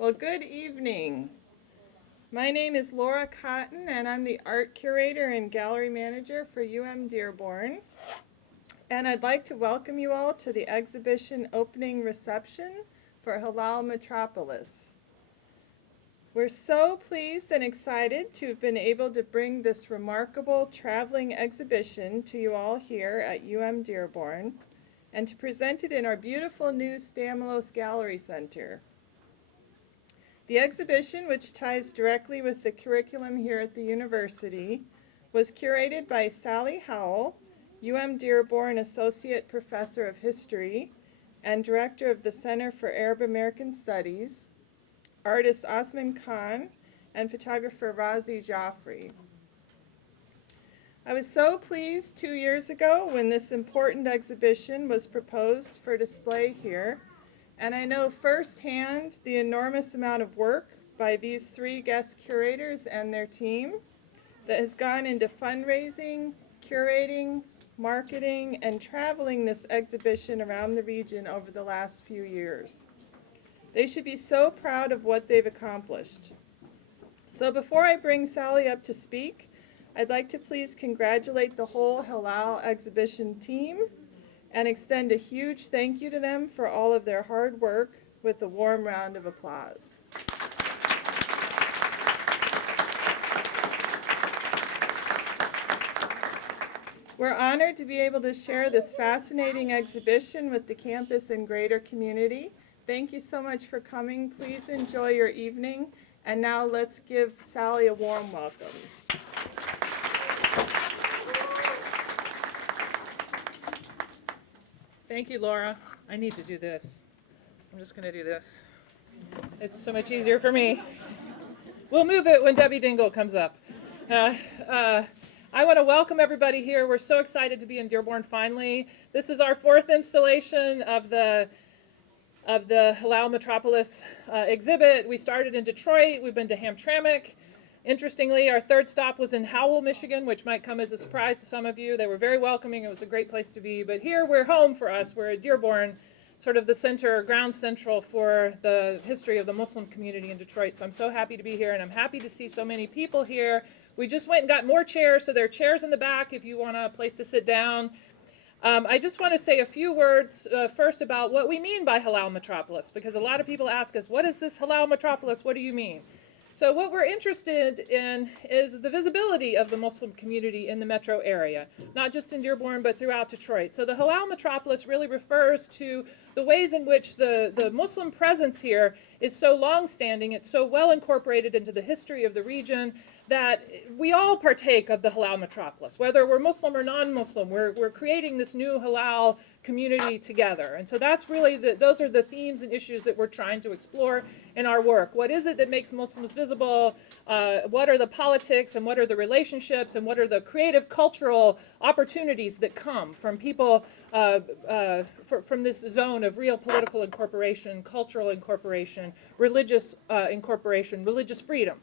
Well, good evening. My name is Laura Cotton, and I'm the art curator and gallery manager for Dearborn. And I'd like to welcome you all to the exhibition opening reception for Halal Metropolis. We're so pleased and excited to have been able to bring this remarkable traveling exhibition to you all here at Dearborn and to present it in our beautiful new Stamelos Gallery Center. The exhibition, which ties directly with the curriculum here at the university, was curated by Sally Howell, Dearborn Associate Professor of History and Director of the Center for Arab American Studies, artist Osman Khan, and photographer Razi Jaffrey. I was so pleased 2 years ago when this important exhibition was proposed for display here, and I know firsthand the enormous amount of work by these three guest curators and their team that has gone into fundraising, curating, marketing, and traveling this exhibition around the region over the last few years. They should be so proud of what they've accomplished. So before I bring Sally up to speak, I'd like to please congratulate the whole Halal exhibition team and extend a huge thank you to them for all of their hard work with a warm round of applause. We're honored to be able to share this fascinating exhibition with the campus and greater community. Thank you so much for coming. Please enjoy your evening. And now let's give Sally a warm welcome. Thank you, Laura. I need to do this. I'm just going to do this. It's so much easier for me. We'll move it when Debbie Dingle comes up. I want to welcome everybody here. We're so excited to be in Dearborn finally. This is our fourth installation of the Halal Metropolis exhibit. We started in Detroit. We've been to Hamtramck. Interestingly, our third stop was in Howell, Michigan, which might come as a surprise to some of you. They were very welcoming. It was a great place to be. But here we're home for us. We're at Dearborn, sort of the center, ground central for the history of the Muslim community in Detroit. So I'm so happy to be here, and I'm happy to see so many people here. We just went and got more chairs, so there are chairs in the back if you want a place to sit down. I just want to say a few words first about what we mean by Halal Metropolis, because a lot of people ask us, what is this Halal Metropolis? What do you mean? So what we're interested in is the visibility of the Muslim community in the metro area, not just in Dearborn, but throughout Detroit. So the Halal Metropolis really refers to the ways in which the Muslim presence here is so long-standing, it's so well incorporated into the history of the region, that we all partake of the Halal Metropolis. Whether we're Muslim or non-Muslim, we're creating this new Halal community together. And so that's really, those are the themes and issues that we're trying to explore in our work. What is it that makes Muslims visible? What are the politics and what are the relationships and what are the creative cultural opportunities that come from people from this zone of real political incorporation, cultural incorporation, religious incorporation, religious freedom?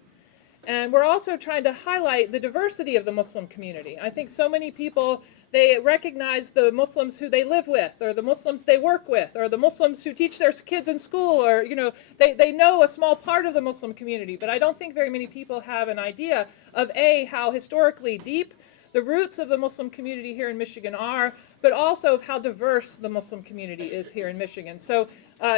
And we're also trying to highlight the diversity of the Muslim community. I think so many people, they recognize the Muslims who they live with, or the Muslims they work with, or the Muslims who teach their kids in school, or, you know, they know a small part of the Muslim community. But I don't think very many people have an idea of, A, how historically deep the roots of the Muslim community here in Michigan are, but also of how diverse the Muslim community is here in Michigan. So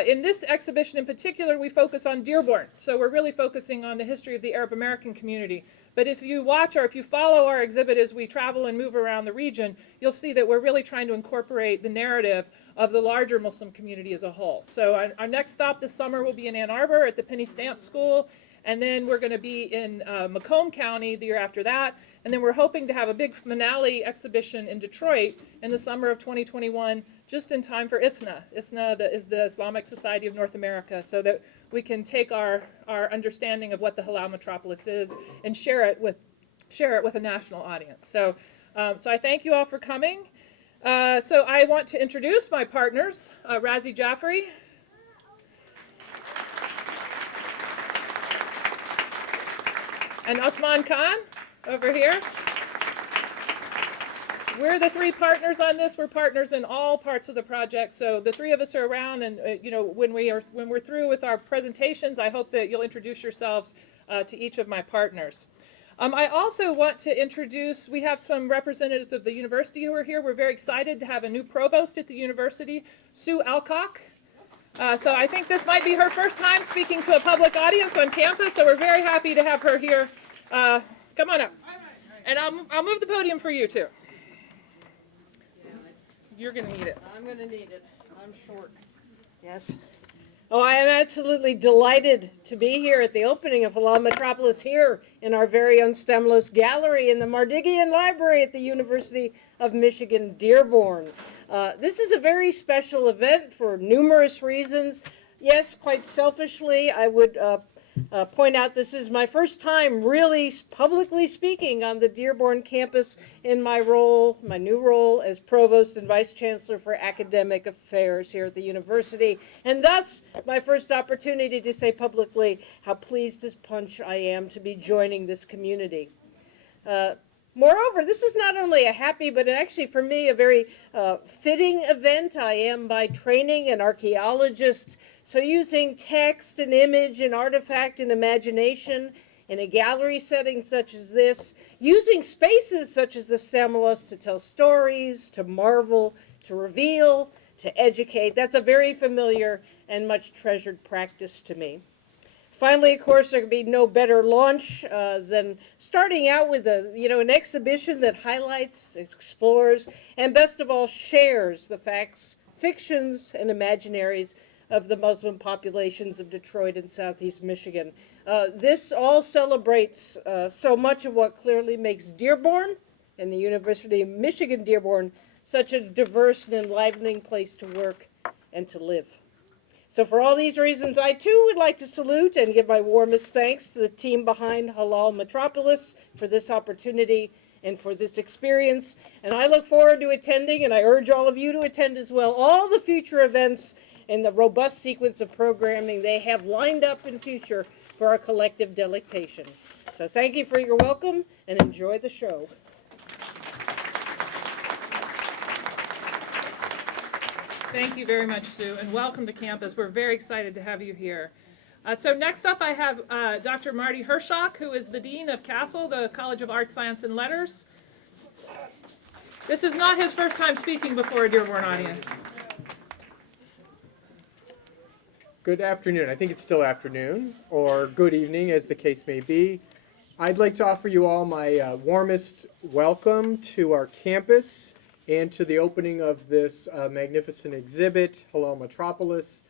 in this exhibition in particular, we focus on Dearborn. So we're really focusing on the history of the Arab American community. But if you watch or if you follow our exhibit as we travel and move around the region, you'll see that we're really trying to incorporate the narrative of the larger Muslim community as a whole. So our next stop this summer will be in Ann Arbor at the Penny Stamp School. And then we're going to be in Macomb County the year after that. And then we're hoping to have a big finale exhibition in Detroit in the summer of 2021, just in time for ISNA. ISNA is the Islamic Society of North America, so that we can take our understanding of what the Halal Metropolis is and share it with a national audience. So I thank you all for coming. So I want to introduce my partners, Razi Jaffrey. And Osman Khan over here. we're the three partners on this. We're partners in all parts of the project. So the three of us are around, and when we're through with our presentations, I hope that you'll introduce yourselves to each of my partners. I also want to introduce, we have some representatives of the university who are here. We're very excited to have a new provost at the university, Sue Alcock. So I think this might be her first time speaking to a public audience on campus, so we're very happy to have her here. Come on up. And I'll move the podium for you too. You're going to need it. I'm going to need it. I'm short. Yes. Oh, I am absolutely delighted to be here at the opening of Halal Metropolis here in our very own Stamelos Gallery in the Mardigian Library at the University of Michigan, Dearborn. This is a very special event for numerous reasons. Yes, quite selfishly, I would point out this is my first time really publicly speaking on the Dearborn campus in my new role as Provost and Vice Chancellor for Academic Affairs here at the university, and thus my first opportunity to say publicly how pleased as punch I am to be joining this community. Moreover, this is not only a happy, but actually for me a very fitting event. I am by training an archaeologist, so using text and image and artifact and imagination in a gallery setting such as this, using spaces such as the Stamelos to tell stories, to marvel, to reveal, to educate, that's a very familiar and much treasured practice to me. Finally, of course, there could be no better launch than starting out with an exhibition that highlights, explores, and best of all, shares the facts, fictions, and imaginaries of the Muslim populations of Detroit and Southeast Michigan. This all celebrates so much of what clearly makes Dearborn and the University of Michigan Dearborn such a diverse and enlivening place to work and to live. So for all these reasons, I too would like to salute and give my warmest thanks to the team behind Halal Metropolis for this opportunity and for this experience. And I look forward to attending, and I urge all of you to attend as well, all the future events and the robust sequence of programming they have lined up in future for our collective delectation. So thank you for your welcome, and enjoy the show. Thank you very much, Sue, and welcome to campus. We're very excited to have you here. So next up, I have Dr. Marty Hershock, who is the Dean of Castle, the College of Arts, Science, and Letters. This is not his first time speaking before a Dearborn audience. Good afternoon. I think it's still afternoon, or good evening, as the case may be. I'd like to offer you all my warmest welcome to our campus and to the opening of this magnificent exhibit, Halal Metropolis.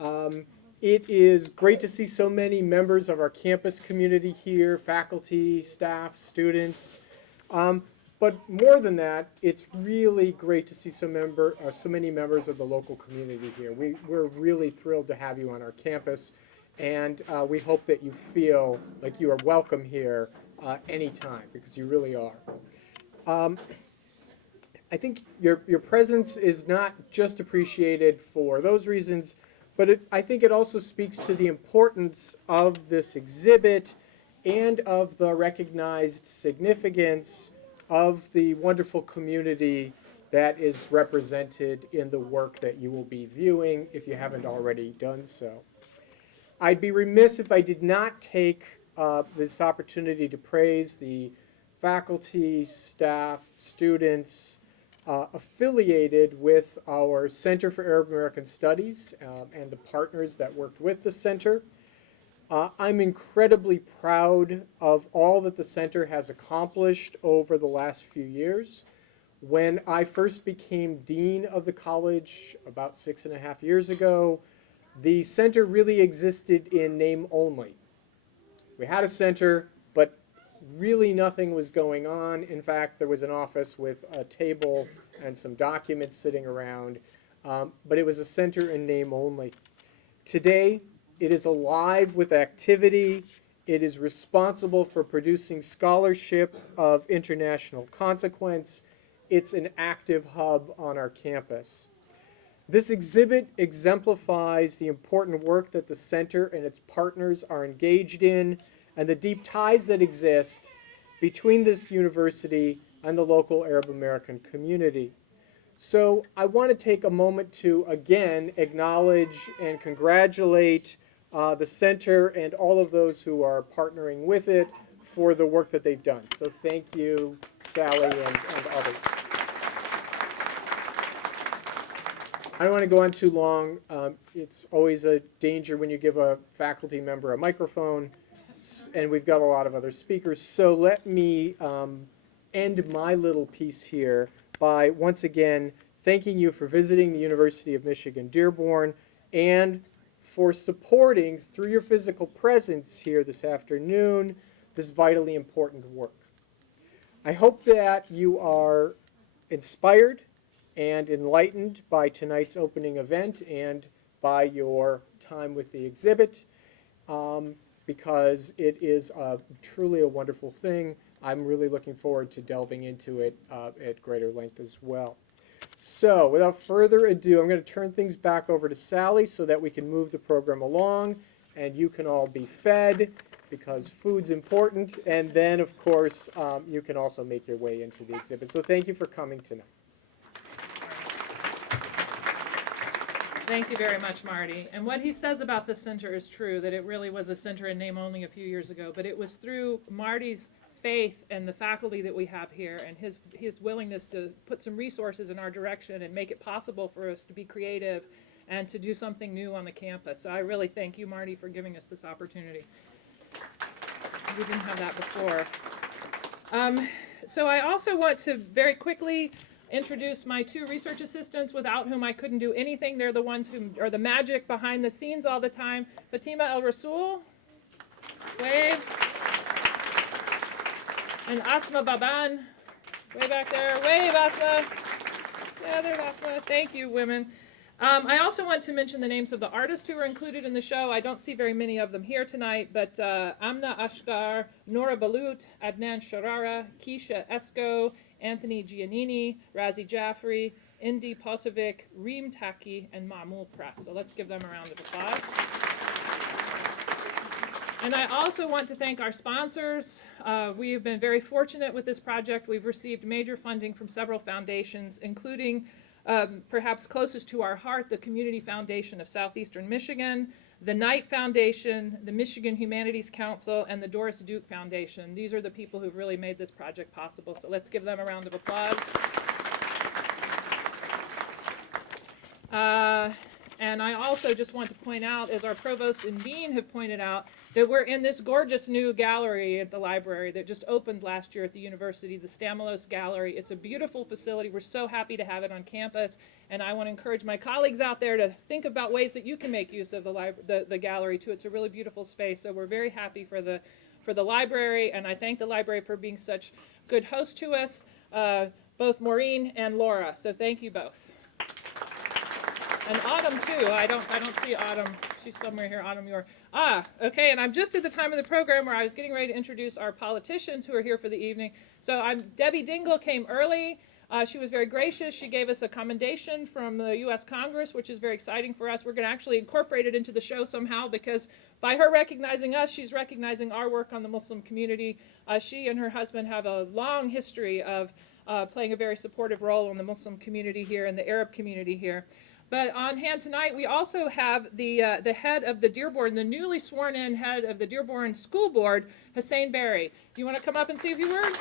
It is great to see so many members of our campus community here, faculty, staff, students. But more than that, it's really great to see so many members of the local community here. We're really thrilled to have you on our campus, and we hope that you feel like you are welcome here anytime, because you really are. I think your presence is not just appreciated for those reasons, but I think it also speaks to the importance of this exhibit and of the recognized significance of the wonderful community that is represented in the work that you will be viewing if you haven't already done so. I'd be remiss if I did not take this opportunity to praise the faculty, staff, students, affiliated with our Center for Arab American Studies and the partners that worked with the center. I'm incredibly proud of all that the center has accomplished over the last few years. When I first became dean of the college about 6.5 years ago, the center really existed in name only. We had a center, but really nothing was going on. In fact, there was an office with a table and some documents sitting around, but it was a center in name only. Today, it is alive with activity. It is responsible for producing scholarship of international consequence. It's an active hub on our campus. This exhibit exemplifies the important work that the center and its partners are engaged in, and the deep ties that exist between this university and the local Arab American community. So I want to take a moment to again acknowledge and congratulate the center and all of those who are partnering with it for the work that they've done. So thank you, Sally and others. I don't want to go on too long. It's always a danger when you give a faculty member a microphone, and we've got a lot of other speakers. So let me end my little piece here by once again thanking you for visiting the University of Michigan Dearborn and for supporting, through your physical presence here this afternoon, this vitally important work. I hope that you are inspired and enlightened by tonight's opening event and by your time with the exhibit, because it is truly a wonderful thing. I'm really looking forward to delving into it at greater length as well. So without further ado, I'm going to turn things back over to Sally so that we can move the program along and you can all be fed, because food's important, and then of course you can also make your way into the exhibit. So thank you for coming tonight. Thank you very much, Marty. And what he says about the center is true, that it really was a center in name only a few years ago, but it was through Marty's faith and the faculty that we have here and his willingness to put some resources in our direction and make it possible for us to be creative and to do something new on the campus. So I really thank you, Marty, for giving us this opportunity. We didn't have that before. So I also want to very quickly introduce my two research assistants without whom I couldn't do anything. They're the ones who are the magic behind the scenes all the time. Fatima El Rasoul, wave. And Asma Baban, way back there. Wave, Asma. Yeah, there's Asma. Thank you, women. I also want to mention the names of the artists who are included in the show. I don't see very many of them here tonight, but Amna Ashgar, Nora Balut, Adnan Sharara, Keisha Esco, Anthony Giannini, Razi Jaffrey, Indy Posovic, Reem Taki, and Mahmoul Press. So let's give them a round of applause. And I also want to thank our sponsors. We have been very fortunate with this project. We've received major funding from several foundations, including perhaps closest to our heart, the Community Foundation of Southeastern Michigan, the Knight Foundation, the Michigan Humanities Council, and the Doris Duke Foundation. These are the people who've really made this project possible, so let's give them a round of applause. And I also just want to point out, as our provost and dean have pointed out, that we're in this gorgeous new gallery at the library that just opened last year at the university, the Stamelos Gallery. It's a beautiful facility. We're so happy to have it on campus, and I want to encourage my colleagues out there to think about ways that you can make use of the gallery too. It's a really beautiful space, so we're very happy for the library, and I thank the library for being such good hosts to us, both Maureen and Laura. So thank you both. And Autumn too. I don't see Autumn. She's somewhere here. Autumn, you're okay. And I'm just at the time of the program where I was getting ready to introduce our politicians who are here for the evening. So Debbie Dingell came early. She was very gracious. She gave us a commendation from the U.S. Congress, which is very exciting for us. We're going to actually incorporate it into the show somehow, because by her recognizing us, she's recognizing our work on the Muslim community. She and her husband have a long history of playing a very supportive role in the Muslim community here and the Arab community here. But on hand tonight, we also have the head of the Dearborn, the newly sworn in head of the Dearborn School Board, Hussein Berry. Do you want to come up and say a few words?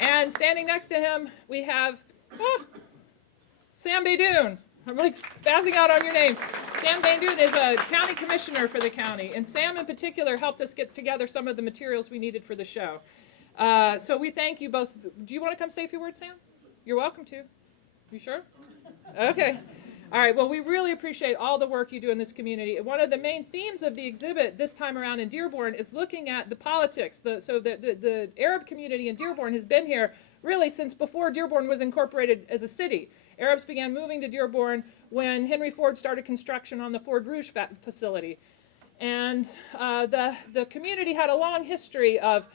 And standing next to him, we have Sam Beydoun. I'm like spazzing out on your name. Sam Beydoun is a county commissioner for the county, and Sam in particular helped us get together some of the materials we needed for the show. So we thank you both. Do you want to come say a few words, Sam? You're welcome to. You sure? Okay. All right. Well, we really appreciate all the work you do in this community. One of the main themes of the exhibit this time around in Dearborn is looking at the politics. The Arab community in Dearborn has been here really since before Dearborn was incorporated as a city. Arabs began moving to Dearborn when Henry Ford started construction on the Ford Rouge facility. And the community had a long history of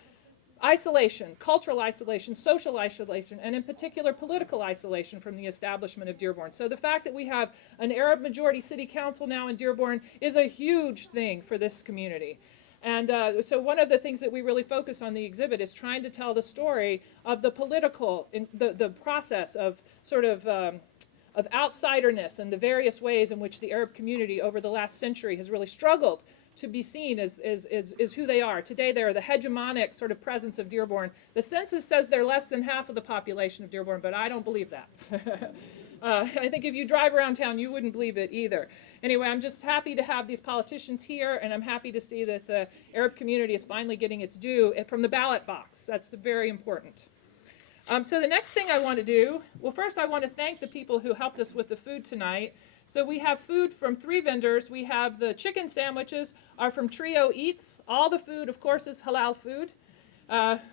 isolation, cultural isolation, social isolation, and in particular political isolation from the establishment of Dearborn. So the fact that we have an Arab majority city council now in Dearborn is a huge thing for this community. And so one of the things that we really focus on the exhibit is trying to tell the story of the political, the process of sort of outsiderness and the various ways in which the Arab community over the last century has really struggled to be seen as who they are. Today they're the hegemonic sort of presence of Dearborn. The census says they're less than half of the population of Dearborn, but I don't believe that. I think if you drive around town, you wouldn't believe it either. Anyway, I'm just happy to have these politicians here, and I'm happy to see that the Arab community is finally getting its due from the ballot box. That's very important. So the next thing I want to do, well, first I want to thank the people who helped us with the food tonight. So we have food from 3 vendors. We have the chicken sandwiches are from Trio Eats. All the food, of course, is halal food.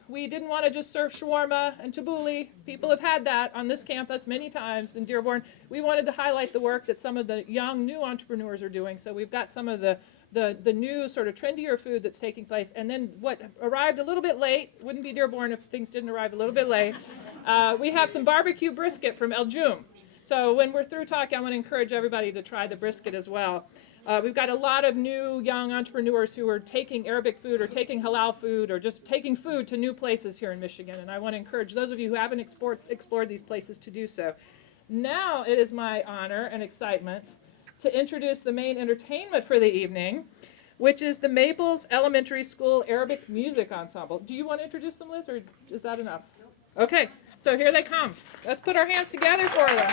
We didn't want to just serve shawarma and tabbouleh. People have had that on this campus many times in Dearborn. We wanted to highlight the work that some of the young, new entrepreneurs are doing. So we've got some of the new sort of trendier food that's taking place. And then what arrived a little bit late, wouldn't be Dearborn if things didn't arrive a little bit late, we have some barbecue brisket from El Jum. So when we're through talking, I want to encourage everybody to try the brisket as well. We've got a lot of new young entrepreneurs who are taking Arabic food or taking halal food or just taking food to new places here in Michigan. And I want to encourage those of you who haven't explored these places to do so. Now it is my honor and excitement to introduce the main entertainment for the evening, which is the Maples Elementary School Arabic Music Ensemble. Do you want to introduce them, Liz, or is that enough? Okay, so here they come. Let's put our hands together for them.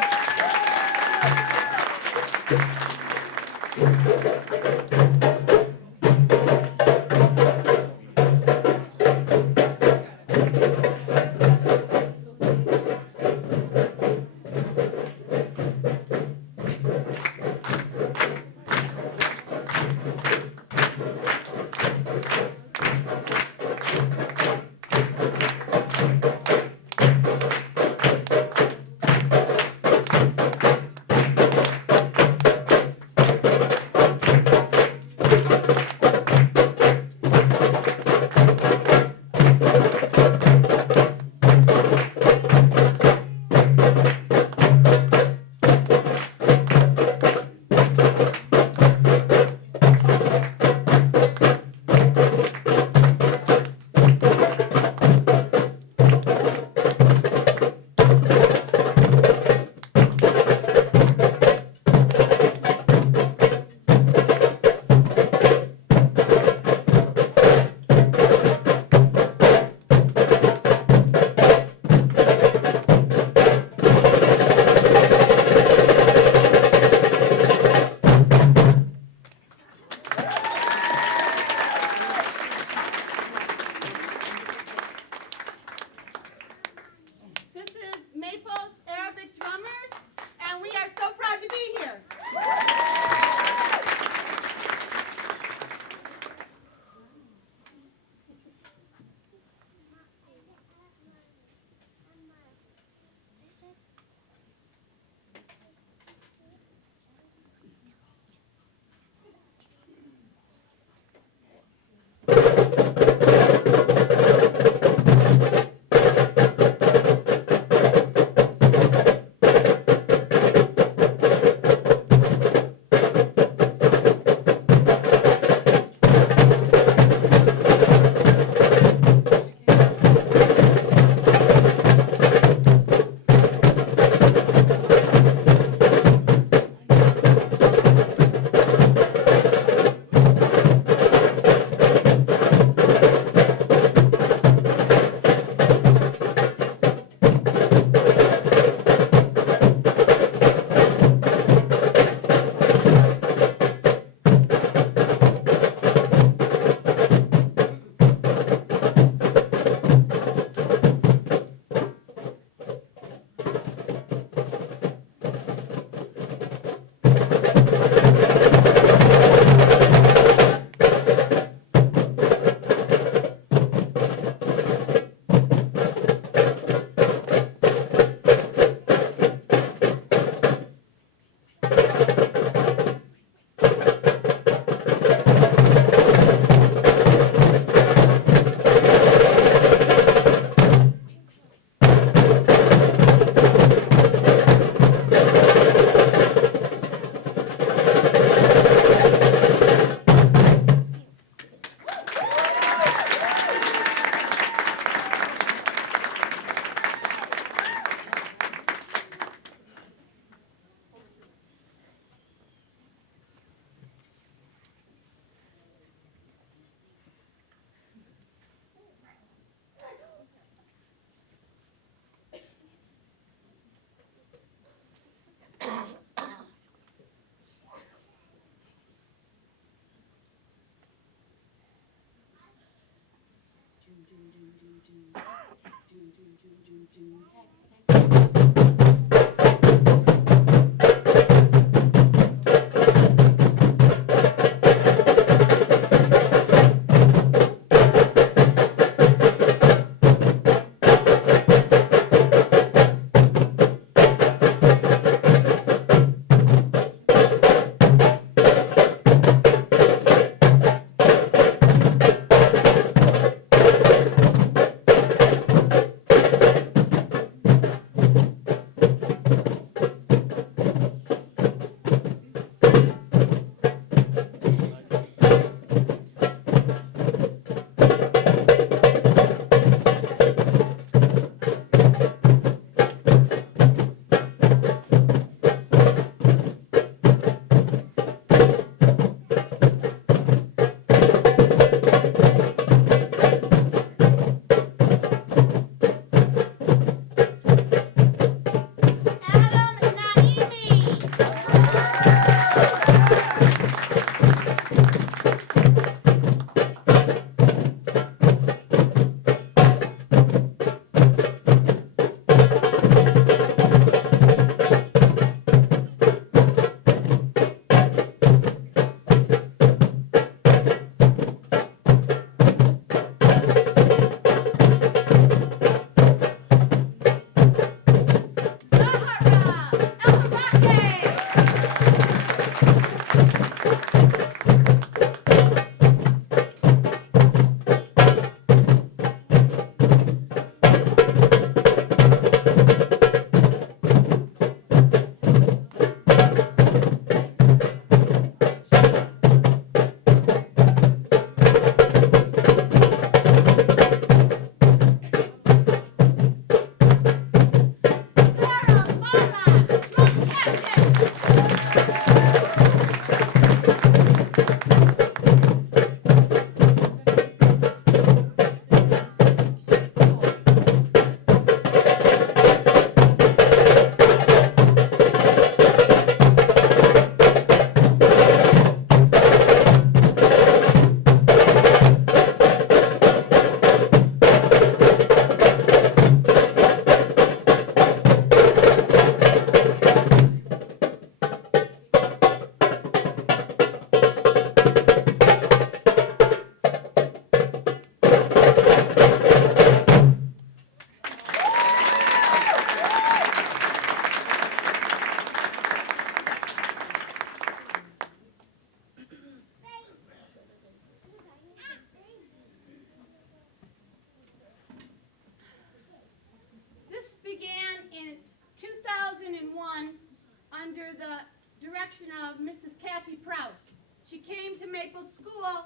under the direction of Mrs. Kathy Prouse. She came to Maple School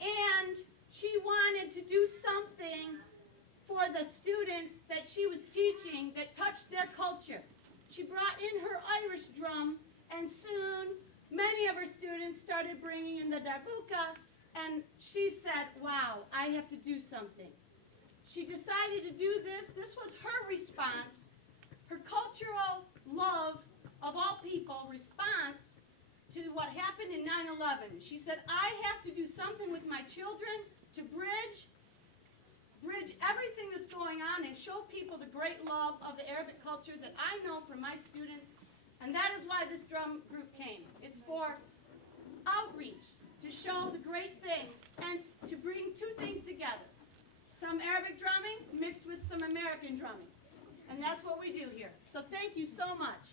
and she wanted to do something for the students that she was teaching that touched their culture. She brought in her Irish drum, and soon many of her students started bringing in the darbuka, and she said, wow, I have to do something. She decided to do this. This was her response, her cultural love of all people response to what happened in 9/11. She said, I have to do something with my children to bridge everything that's going on and show people the great love of the Arabic culture that I know from my students, and that is why this drum group came. It's for outreach, to show the great things, and to bring two things together. Some Arabic drumming mixed with some American drumming. And that's what we do here. So thank you so much.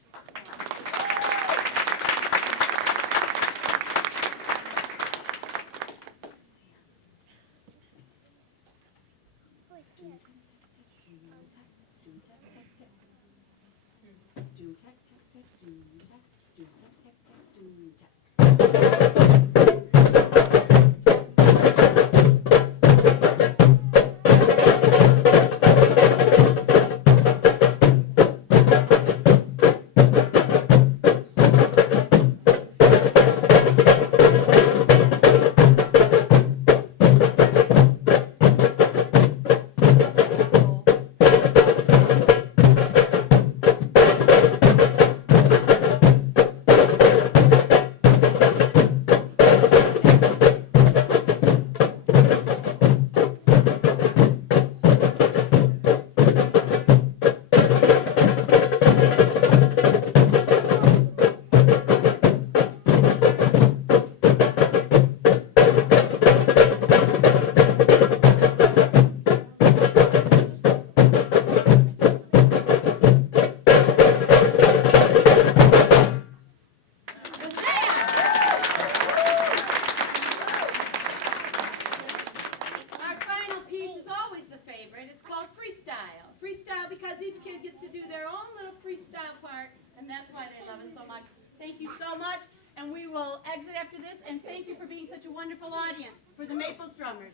will exit after this, and thank you for being such a wonderful audience for the Maples Drummers.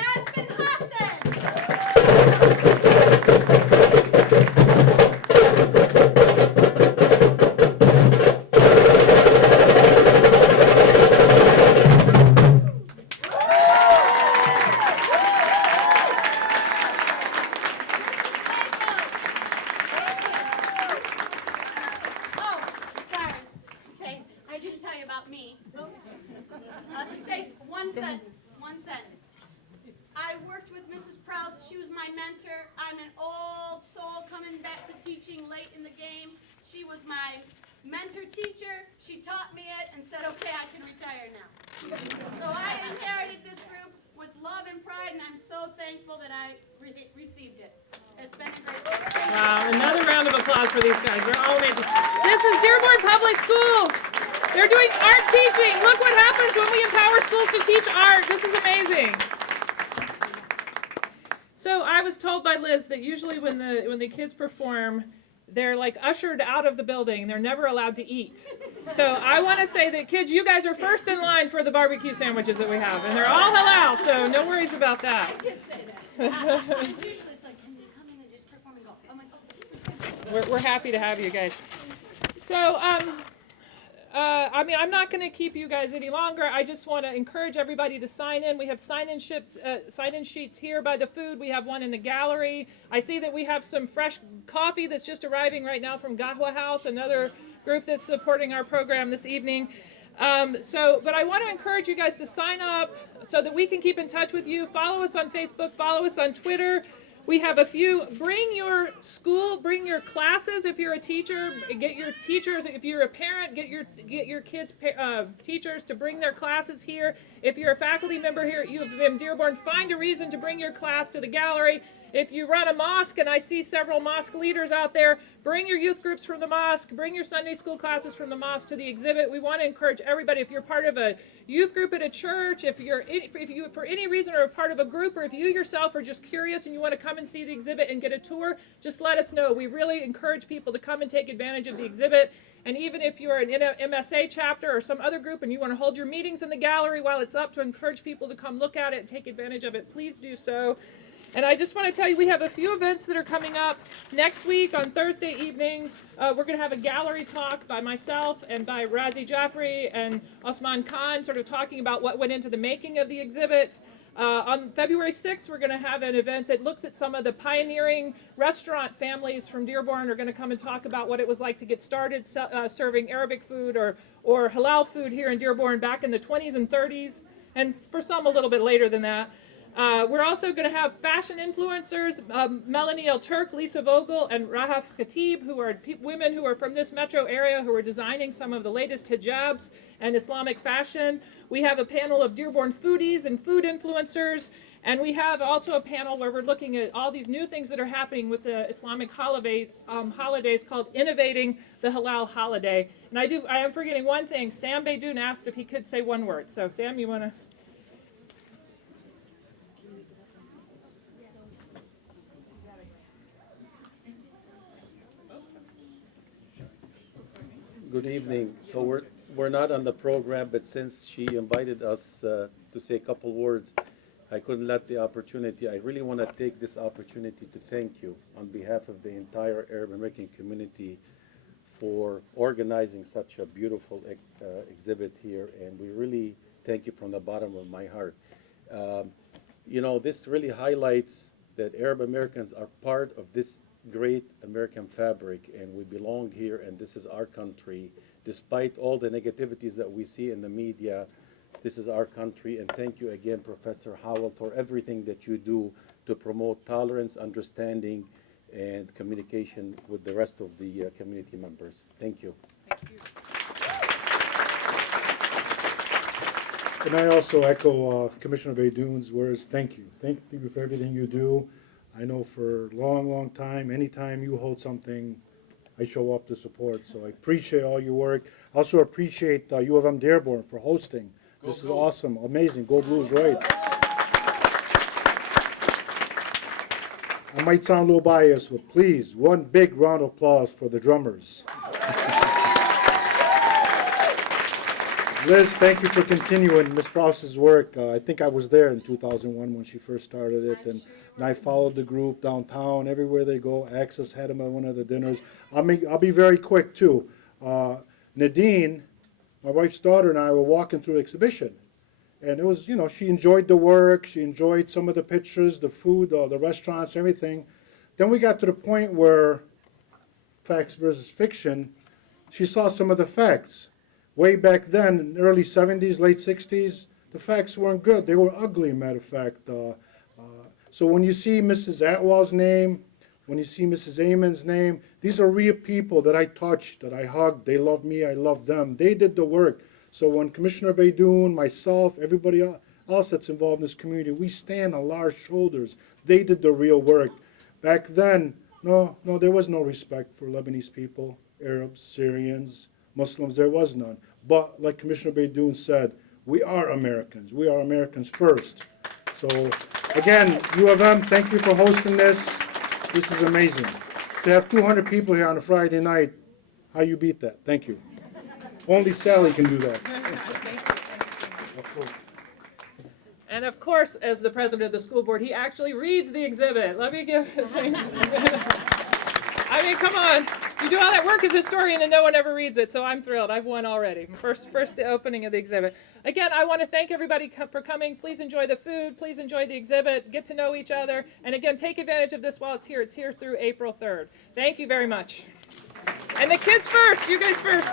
Jasmine Hassan. Oh, sorry. Okay, I didn't tell you about me. Oops. I'll just say one sentence. One sentence. I worked with Mrs. Prouse. She was my mentor. I'm an old soul coming back to teaching late in the game. She was my mentor teacher. She taught me it and said, okay, I can retire now. So I inherited this group with love and pride, and I'm so thankful that I received it. It's been a great thing. Wow, another round of applause for these guys. They're all amazing. This is Dearborn Public Schools. They're doing art teaching. Look what happens when we empower schools to teach art. This is amazing. So I was told by Liz that usually when the kids perform, they're like ushered out of the building. They're never allowed to eat. So I want to say that kids, you guys are first in line for the barbecue sandwiches that we have, and they're all halal, so no worries about that. I did say that. Usually it's like, can they come in and just perform and go? I'm like, oh. We're happy to have you guys. So, I mean, I'm not going to keep you guys any longer. I just want to encourage everybody to sign in. We have sign-in sheets here by the food. We have one in the gallery. I see that we have some fresh coffee that's just arriving right now from Gahwa House, another group that's supporting our program this evening. But I want to encourage you guys to sign up so that we can keep in touch with you. Follow us on Facebook, follow us on Twitter. We have a few. Bring your school, bring your classes if you're a teacher. Get your teachers. If you're a parent, get your kids' teachers to bring their classes here. If you're a faculty member here at U of M Dearborn, find a reason to bring your class to the gallery. If you run a mosque, and I see several mosque leaders out there, bring your youth groups from the mosque, bring your Sunday school classes from the mosque to the exhibit. We want to encourage everybody, if you're part of a youth group at a church, if you for any reason are a part of a group, or if you yourself are just curious and you want to come and see the exhibit and get a tour, just let us know. We really encourage people to come and take advantage of the exhibit. And even if you're an MSA chapter or some other group and you want to hold your meetings in the gallery while it's up to encourage people to come look at it and take advantage of it, please do so. And I just want to tell you, we have a few events that are coming up next week on Thursday evening. We're going to have a gallery talk by myself and by Razi Jaffrey and Osman Khan, sort of talking about what went into the making of the exhibit. On February 6th, we're going to have an event that looks at some of the pioneering restaurant families from Dearborn are going to come and talk about what it was like to get started serving Arabic food or halal food here in Dearborn back in the 20s and 30s, and for some a little bit later than that. We're also going to have fashion influencers, Melanie El Turk, Lisa Vogel, and Rahaf Khatib, who are women who are from this metro area who are designing some of the latest hijabs and Islamic fashion. We have a panel of Dearborn foodies and food influencers, and we have also a panel where we're looking at all these new things that are happening with the Islamic holidays called Innovating the Halal Holiday. And I am forgetting one thing. Sam Beydoun asked if he could say one word. So Sam, you want to? Good evening. So we're not on the program, but since she invited us to say a couple words, I couldn't let the opportunity. I really want to take this opportunity to thank you on behalf of the entire Arab American community for organizing such a beautiful exhibit here, and we really thank you from the bottom of my heart. You know, this really highlights that Arab Americans are part of this great American fabric, and we belong here, and this is our country. Despite all the negativities that we see in the media, this is our country, and thank you again, Professor Howell, for everything that you do to promote tolerance, understanding, and communication with the rest of the community members. Thank you. Thank you. And I also echo Commissioner Beydoun's words. Thank you. Thank you for everything you do. I know for a long, long time, anytime you hold something, I show up to support. So I appreciate all your work. I also appreciate U of M Dearborn for hosting. This is awesome, amazing. Go Blues, right? I might sound a little biased, but please, one big round of applause for the drummers. Liz, thank you for continuing Ms. Prowse's work. I think I was there in 2001 when she first started it, and I followed the group downtown, everywhere they go. Access had them at one of the dinners. I'll be very quick, too. Nadine, my wife's daughter, and I were walking through the exhibition. And it was, she enjoyed the work, she enjoyed some of the pictures, the food, the restaurants, everything. Then we got to the point where facts versus fiction, she saw some of the facts. Way back then, in the early 70s, late 60s, the facts weren't good. They were ugly, matter of fact. So when you see Mrs. Atwell's name, when you see Mrs. Amon's name, these are real people that I touched, that I hugged. They love me, I love them. They did the work. So when Commissioner Baidoon, myself, everybody else that's involved in this community, we stand on large shoulders. They did the real work. Back then, no, there was no respect for Lebanese people, Arabs, Syrians, Muslims. There was none. But like Commissioner Baidoon said, we are Americans. We are Americans first. So again, U of M, thank you for hosting this. This is amazing. To have 200 people here on a Friday night, how you beat that? Thank you. Only Sally can do that. And of course, as the president of the school board, he actually reads the exhibit. Let me give I mean, come on. You do all that work as a historian and no one ever reads it, so I'm thrilled. I've won already. First opening of the exhibit. Again, I want to thank everybody for coming. Please enjoy the food. Please enjoy the exhibit. Get to know each other. And again, take advantage of this while it's here. It's here through April 3rd. Thank you very much. And the kids first. You guys first.